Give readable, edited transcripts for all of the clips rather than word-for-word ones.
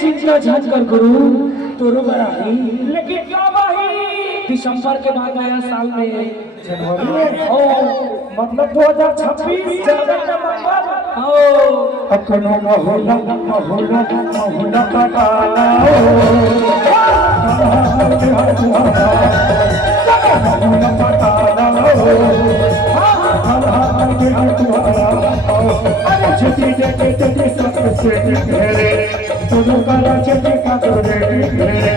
चिंता झांझकर गुरु तोरो बराही लेकिन क्या भाई दिसंबर के बाद आया साल में जनवरी में ओ मतलब 2026 जनवरी नवंबर ओ अपनो महुला महुला महुला पटाला महुला पटाला अरे छुट्टी देखे तेरी सबसे घेरे दोनों का छुट्टी का तोरे घेरे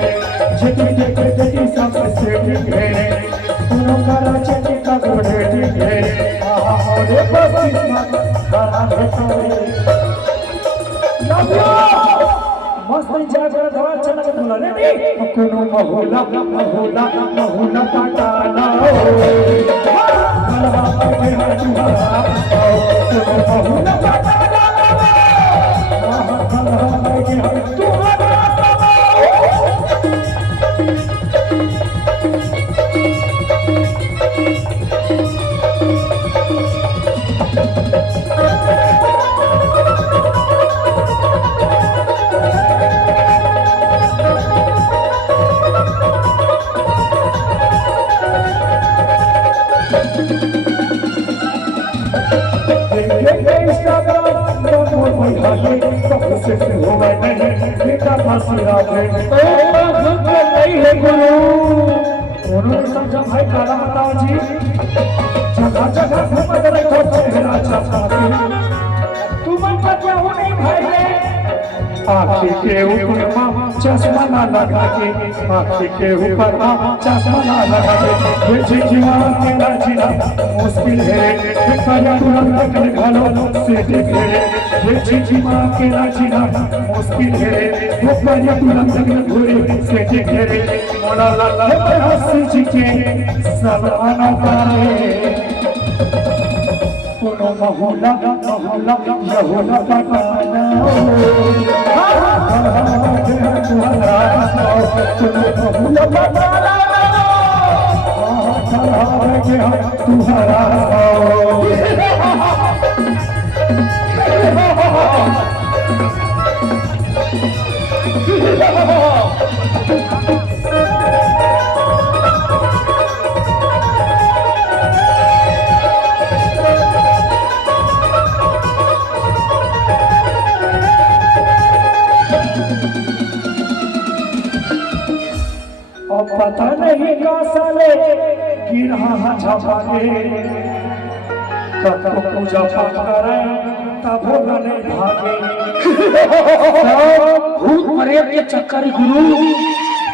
छुट्टी देखे तेरी सबसे घेरे दोनों का छुट्टी का तोरे घेरे अरे बस किस्मत खरा भेटोरे मस्त एंजॉय कर दवा चला के बोला रे कोनो महुला महुला महुला पटाला गलबा पे हटुआ कोनो महुला पटाला गलबा पे हटुआ समझा भाई काला बताओ जी जगह जगह घूमत रखो चेहरा छपा तुम क्या हो नहीं भाई आँखी के ऊपर चश्मा ना लगा के आँखी के ऊपर चश्मा ना लगा के ये जीवन के ना जीना मुश्किल है कया तुरंत कर घालो से देखे ये जीवन के ना जीना मुश्किल है वो कया तुरंत कर घूरे से देखे मोला ला हंसी जी के सब आना पाए कोनो महुला महुला यहुला पटाना पता नहीं का साले गिरहा झपाले कब पूजा पाठ करे तब गने भागे भूत प्रेत के चक्कर गुरु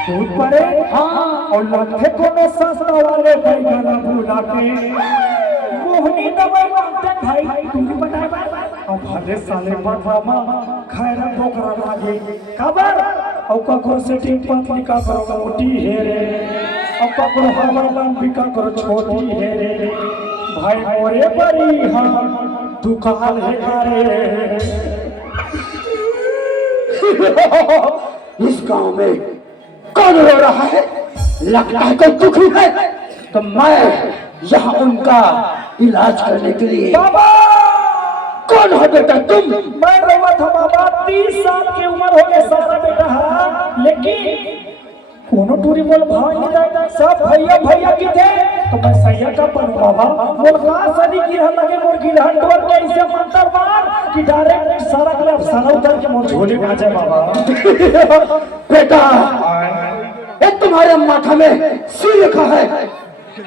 भूत पड़े हाँ और लखे कोनो सस्ता वाले बैगन भूला के मोहनी दवाई मांगते भाई तुम भी बताए अब भले साले बदमा खैर ठोकरा लागे खबर औ ककरो सेटिंग पत्नी का करो मोटी है रे औ ककरो हवालान भी का करो छोटी है रे भाई मोरे बड़ी हम दुकान है करे इस गांव में कौन रो रहा है? लगता है कोई दुखी है, तो मैं यहाँ उनका इलाज करने के लिए। बाबा कौन हो बेटा तुम? मैं रोवा था बाबा, 30 साल की उम्र हो गई सारा बेटा है, लेकिन कोनो टूरी बोल भाई नहीं जाता सब भैया भैया की थे तो मैं सैया का पर बाबा बोल का सदी की हम लगे मोर गिलहन टोर के ऐसे मंत्र मार कि डायरेक्ट सारा के अफसाना उतर के मोर झोली में आ जाए बाबा। बेटा ये तुम्हारे माथा में सी लिखा है।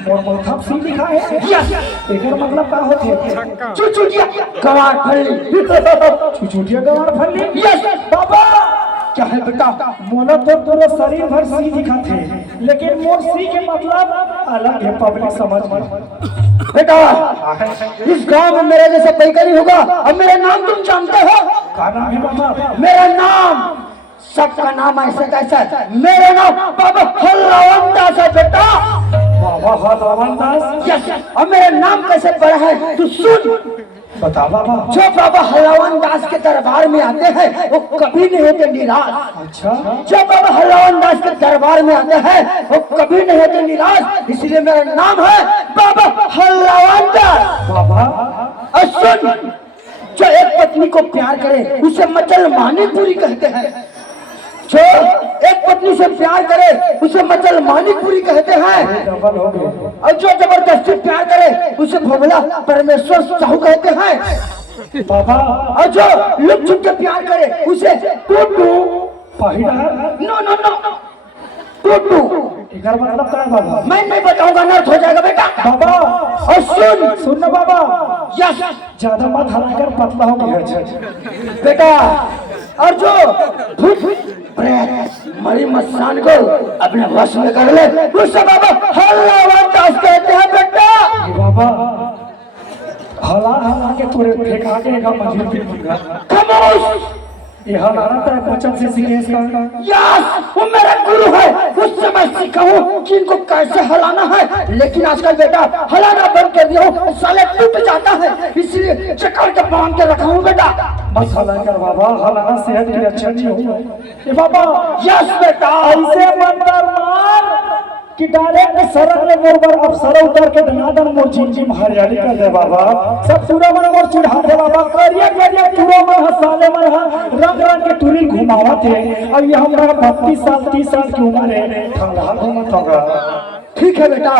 मोर माथा सी लिखा है, एकर मतलब का होते? चुचुटिया गवार फली। चुचुटिया गवार फली। यस बाबा क्या है बेटा? मोला तो पूरा शरीर भर सी दिखा थे, लेकिन मोर सी के मतलब अलग है, पब्लिक समझ में। बेटा इस गांव में मेरे जैसा पैकरी होगा। अब मेरा नाम तुम जानते हो? का नाम है बाबा? मेरा नाम, सबका नाम ऐसे कैसा है, मेरा नाम बाबा हलवान दास है बेटा। बाबा हलवान दास? यस। अब मेरा नाम कैसे पड़ा है तू सुन। बता बाबा। जो बाबा हलवान दास के दरबार में आते हैं वो कभी नहीं होते निराश। अच्छा। जो बाबा हलवान दास के दरबार में आते हैं वो कभी नहीं होते निराश, इसलिए मेरा नाम है बाबा हलवान दास। बाबा और सुन, जो एक पत्नी को प्यार करे उसे मुसलमानी पूरी कहते हैं। जो एक पत्नी से प्यार करे उसे मुसलमानी पूरी कहते हैं। डबल हो गए। और जो जबरदस्ती प्यार करे उसे भोला परमेश्वर साहू कहते हैं। बाबा और जो लुक छुप के प्यार करे उसे टूटू। पहिला नो नो नो टूटू। इधर मतलब क्या है बाबा? मैं नहीं बताऊंगा, नर्थ हो जाएगा बेटा। बाबा और सुन ना बाबा, यस ज्यादा मत हलाकर, पतला हो गया बेटा। और जो भूत प्रेत मरी मसान को अपने वश में कर ले उसे बाबा हलवान दास कहते हैं बेटा। बाबा हला हला के तोरे फेंका के का मंजिल पे मुंगा। खामोश। ये हलाना तो बचन से सीरियस का। यस, वो मेरा गुरु है, उससे मैं सीखा हूँ कि इनको कैसे हलाना है। लेकिन आजकल बेटा हलाना बंद कर दिया हूँ, साले टूट जाता है, इसलिए चक्कर के बांध के रखा हूँ बेटा। मत हला कर बाबा, हलाना सेहत के लिए अच्छा नहीं होगा। ये बाबा यस बेटा। ऐसे मंतर मार कि डायरेक्ट सरक में मोर अब सर उतर के धनाधन मोर जिंदगी हरियाली कर दे बाबा। सब पूरा मन मोर चिढ़ा दे बाबा। करिया करिया पूरा मन हसाले मन रंग रंग के टूरी घुमावा थे। अब ये हमारा 32 साल 30 साल की उम्र है, ठंडा घूमत होगा। ठीक है बेटा,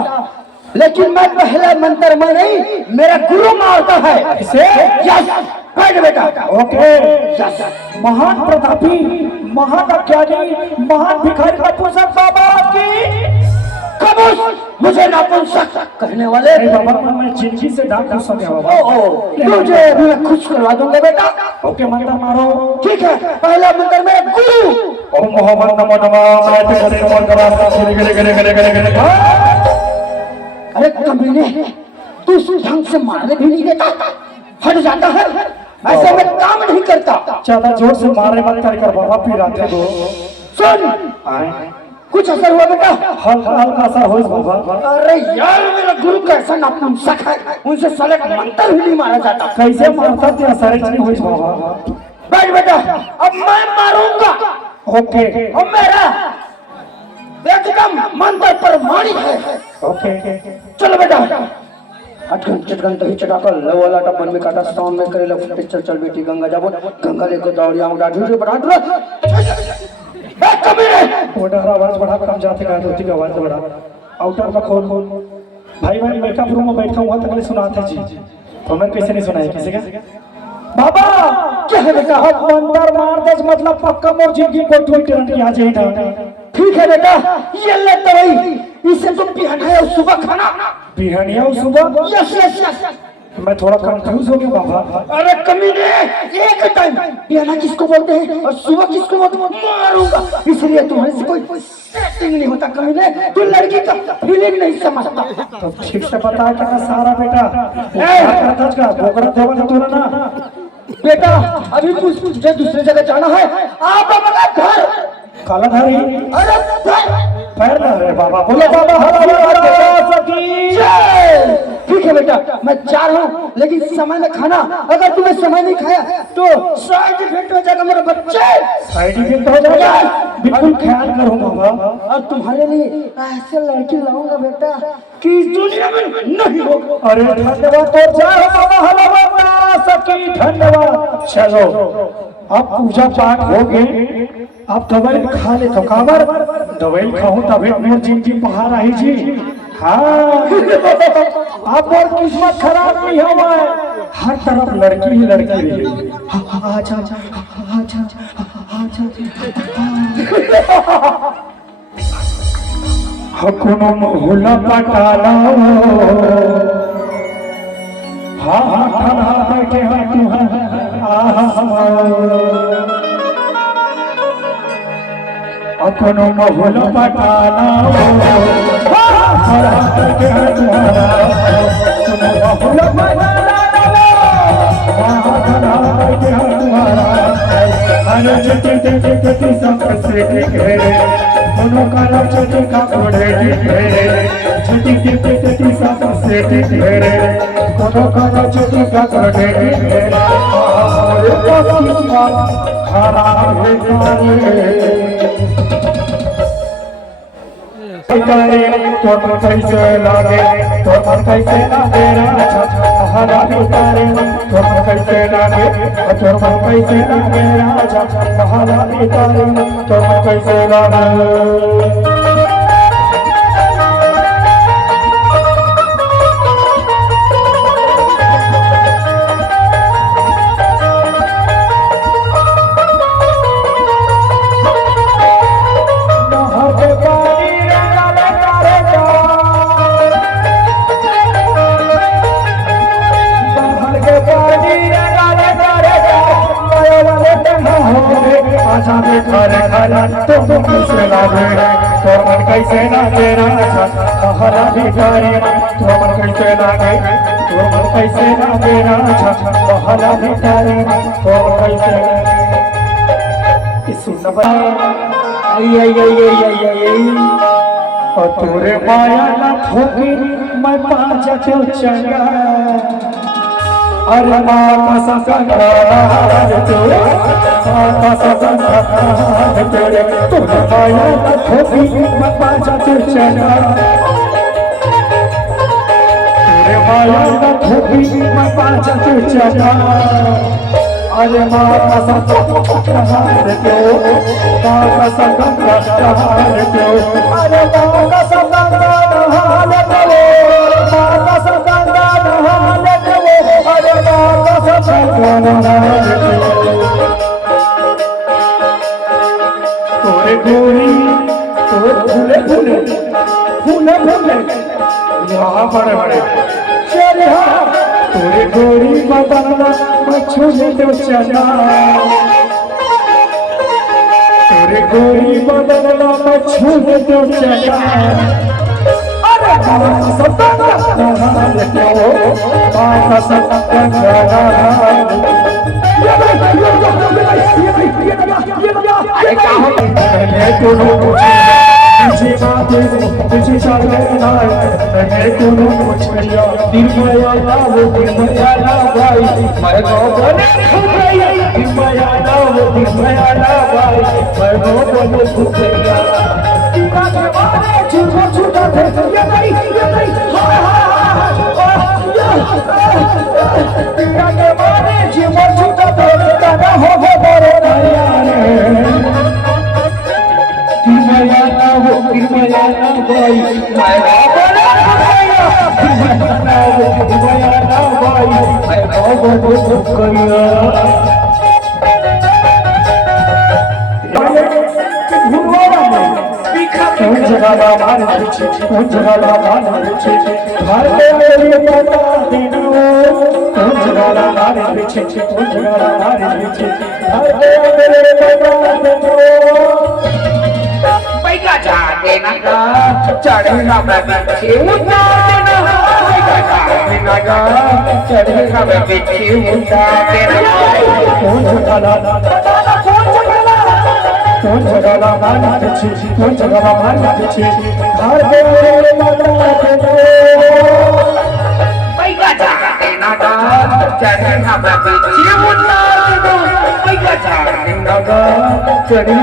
लेकिन मैं पहले मंत्र में नहीं, मेरा गुरु मारता है इसे। यस बैठ बेटा। ओके। यस। महान प्रतापी, महान अज्ञानी, महान भिखारी नपुंसक बाबा की। खामोश, मुझे नपुंसक कहने वाले। बाबा मैं जिंदगी से दाग खुश हो गया बाबा। तुझे मैं खुश करवा दूंगा बेटा। ओके मंत्र मारो। ठीक है, पहला मंत्र मेरा गुरु। ओम मोहम्मद नमो नमः मैं ते करे नमो नमः गरे गरे गरे गरे गरे। अरे कमीने, तू इस ढंग से मारने भी नहीं देता, हट जाता है। ऐसे में काम नहीं करता। ज्यादा जोर से मारे मत कर बाबा, पिराते दो। सुन, कुछ असर हुआ बेटा? हल्का हल्का असर हो बाबा। अरे यार मेरा गुरु कैसा नपुंसक है, उनसे साले मंत्र भी नहीं मारा जाता। कैसे मारता थे, असर नहीं हुई बाबा। बैठ बेटा, अब मैं मारूंगा। ओके। और मेरा एकदम मंत्र प्रमाणित है। ओके। चलो बेटा, अटकन चटकन दही चटाकर लो वाला टपन में काटा साउंड में करे लो पिक्चर। चल बेटी गंगा जाबो, गंगा लेकर दौड़िया उड़ा ढूंढ बढ़ा ढूंढ। ए कमीने, ओडर आवाज बढ़ा, कम जाते का धोती का आवाज बढ़ा। आउटर का खोल खोल। भाई मैं मेकअप रूम में बैठा हुआ तक नहीं सुनाते जी, तो मैं कैसे नहीं सुनाई किसी का? बाबा क्या है बेटा? अब मंत्र मार दे मतलब पक्का मोर जिंदगी को टूट के आ जाएगा। ठीक है बेटा, ये ले दवाई, इसे तुम पिहाना है और सुबह खाना। बिहानिया सुबह? Yes yes yes. मैं थोड़ा कंफ्यूज हो गया बाबा। अरे कमीने, एक टाइम पिहाना किसको बोलते हैं और सुबह किसको बोलते हैं मारूंगा, इसलिए तुम्हारे से कोई सेटिंग नहीं होता कमीने। तू लड़की का फीलिंग नहीं समझता। तो ठीक से बता क्या सारा बेटा का बोकरा देवा तो ना बेटा। अभी कुछ मुझे दूसरी जगह जाना है, आप अपना घर काला धारी। अरे पैर ना रे बाबा। बोलो बाबा हला सकी। ठीक है बेटा, मैं जा रहा हूँ, लेकिन समय में खाना। अगर तुम्हें समय नहीं खाया तो साइड इफेक्ट हो जाएगा मेरे बच्चे। साइड इफेक्ट हो जाएगा, बिल्कुल ख्याल करो बाबा। और तुम्हारे लिए ऐसे लड़की लाऊंगा बेटा कि इस दुनिया में नहीं होगा। अरे धन्यवाद तो जाओ बाबा हला सकी, धन्यवाद। चलो अब पूजा पाठ हो गए, अब दवाई खा ले तो काबर दवाई खाऊं तभी मेरी जिंदगी बाहर आई जी। हाँ अब और किस्मत खराब नहीं हुआ है, हर तरफ लड़की ही लड़की रही। हकुनो मोहला पटाला हाँ हाँ हाँ बैठे हैं तू अपनो माहौल पटाना खड़ा करके है तुम्हारा अपनो माहौल पटाना वहाँ खड़ा करके है तुम्हारा अरे चटी सब से घेरे दोनों काला चटी का घोड़े घेरे चटी सब से घेरे दोनों काला चटी का घोड़े घेरे हमारे खराब है तोर कैसे लागे तोर कैसे लागे राजा हरा उतारे तोर कैसे लागे तोर कैसे लागे राजा हरा उतारे तोर कैसे लागे खाना खाना तो कैसे लागे तो मन कैसे लागे राजा हरा भिखारी तो मन कैसे लागे तो मन कैसे लागे राजा हरा भिखारी तो मन कैसे सुन और तोरे माया ना ठोकी मैं पाँच क्यों चंगा अरे माता ससंगार तेरे माता ससंगार तेरे तूने माया न ठोकी मैं पाँच चना तेरे माया न ठोकी मैं पाँच चना अरे माता ससंगार तेरे माता ससंगार तेरे अरे माता ससंगार तेरे माता ससंगार तोरे गोरी तोरे फूले फूले फूले फूले यहाँ बड़े बड़े चल हाँ तोरे गोरी बदलना मैं छूने दो चना तोरे गोरी बदलना मैं छूने दो चना चढ़ी